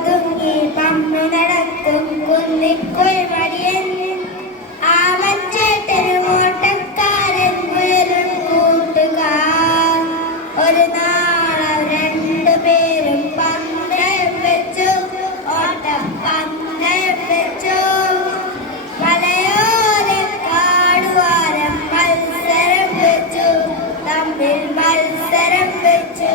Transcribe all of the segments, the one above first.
പതുങ്ങി പമ്മി നടക്കും കുന്നിക്കുഴി മടിയൻ ആമച്ചേട്ടനും ഓട്ടക്കാരൻ മുയലും കൂട്ടുകാർ ഒരു നാളെ രണ്ടുപേരും പന്തയം വെച്ചു ഓട്ടപ്പന്തയം വെച്ചു മലയോര കാടുവാരം മത്സരം വെച്ചു തമ്മിൽ മത്സരം വെച്ചു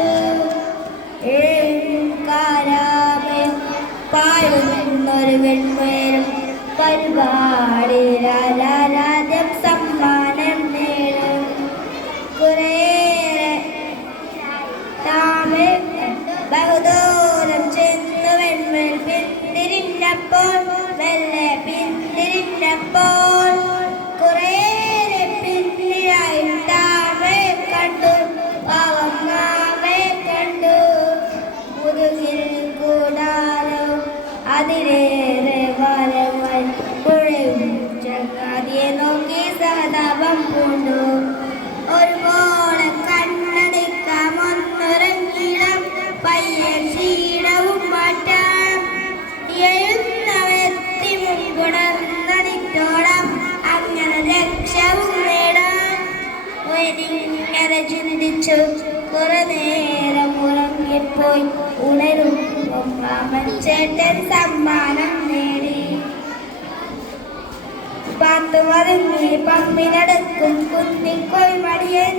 പാടുന്നൊരു വെൺമുയലും പരിപാടി രാജാരാജ്യം സമ്മാനം നേടും കുറേയേറെ ബഹുദൂരം ചെന്നു വെൺമുയൽ പിന്തിരിഞ്ഞപ്പോൾ മെല്ലെ പിന്തിരിഞ്ഞപ്പോൾ കുറേയേറെ പിന്നിലായി താമയെ കണ്ടു പാവം മാമയെ കണ്ടു മുതുകിൽ കൂടാരോ അതിലേറെ വരങ്ങൾ പുഴയും ചങ്ങാതിയെ നോക്കി സഹതാപം പൂണ്ടു ഒരുപോലെ കണ്ണടിക്കാം ഒന്നുറങ്ങിടം പയ്യെ ക്ഷീണവും മാറ്റാം എഴുന്നവരെത്തി മുൻകുണർന്നതിറ്റോളം അങ്ങനെ ലക്ഷ്യവും നേടാം ഒരിങ്ങനെ ചിന്തിച്ചു കുറെ നേരം ഉറങ്ങിപ്പോയി ഉണരുമ്പോൾ മാമച്ചേട്ടൻ സമ്മാനം നേടി പത്തുമറിഞ്ഞ് പമ്മി നടക്കും കുന്നിക്കോയി മടിയൻ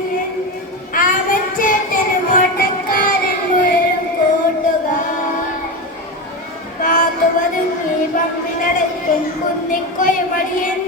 ആമച്ചേട്ടനും ഓട്ടക്കാരൻ മുയലും കൂട്ടുകാർ പത്തുമറിഞ്ഞ് പമ്മി നടക്കും കുന്നിക്കോയി മടിയൻ